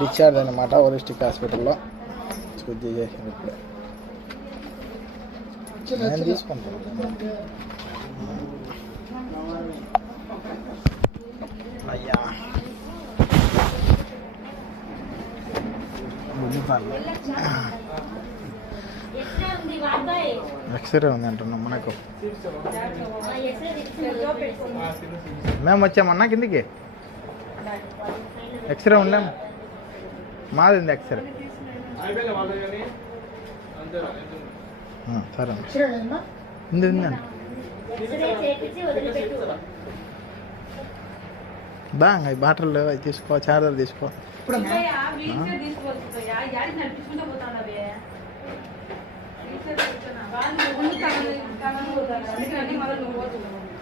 Discharge అనమాట holistic హాస్పిటల్లో. శుద్ధి చేసింది ఇప్పుడే. నేను తీసుకుంటాను. అయ్యా ఎక్స్రే ఉంది అంటున్నాం మనకు. మేము వచ్చామన్నా కిందికి. ఎక్స్రే ఉండలేము, మాది ఉంది ఎక్స్రే. సరే ఉంది ఉందండి. బాగా ఈ బాటలు అవి తీసుకో, చార్జర్ తీసుకో.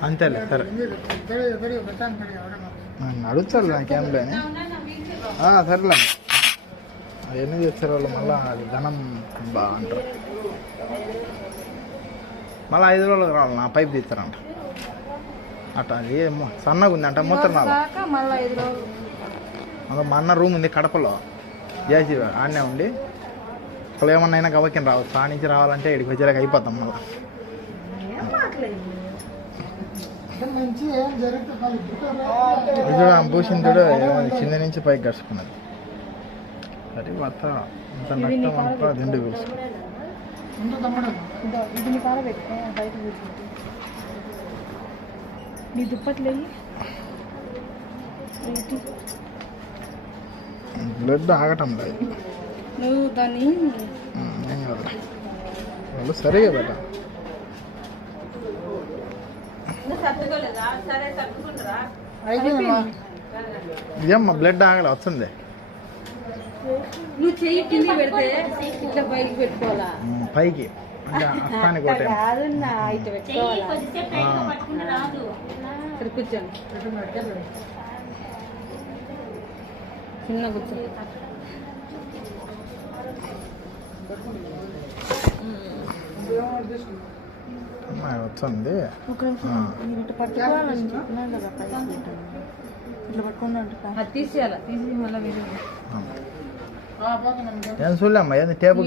అంతేలే సరే అడుగుతారు నాకేం లేని. సరేలే అవన్నీ చేస్తారు వాళ్ళు. మళ్ళీ అది ధనం బాగుంటారు. మళ్ళీ 5 రోజులకు రావాలి. నా పైపు తీస్తారంట అట్లా. అది సన్నగా ఉంది అంట మూత్రం రావాలి. మళ్ళీ మా అన్న రూమ్ ఉంది కడపలో, చేసి ఆడనే ఉండి అక్కడ ఏమన్నా అయినా గవకిని రావచ్చు. ఆ నుంచి రావాలంటే ఇక్కడికి వచ్చేలాగా అయిపోతాం. మళ్ళీ ఇది భూషింతుడు కింద నుంచి పైకి గడుచుకున్నది. అది మొత్తం ఇంత నష్టం అంతా దిండు కూర్చుంది. బ్లడ్ ఆగటం లేదు. నువ్వు దాన్ని వాళ్ళు సరిగా పెట్ట. ఇదేమ్మా బ్లడ్ ఆగలే వస్తుంది. నువ్వు చెయ్యి కింద పెడితే ఇట్లా పైకి పెట్టుకోవాలా? పైకి అస్తానికి ఒకటే కూర్చోండి. చిన్న కూర్చో. వస్తుంది. తీసేయాలి. తీసి మళ్ళీ నేను చూడలేమ్మా. ఏంది టేబుల్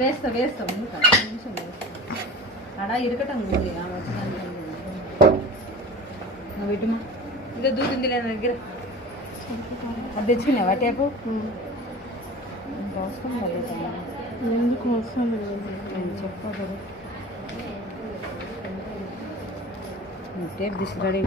వేస్తా వేస్తా అడా ఇరకటం వీటిమా ఇదే దూకింది లేదా దగ్గర. అది తెచ్చుకున్నావా టేపు? అవసరం లేదు. ఎందుకు అవసరం లేదు చెప్పదు. టేప్ తీసుకురాడి.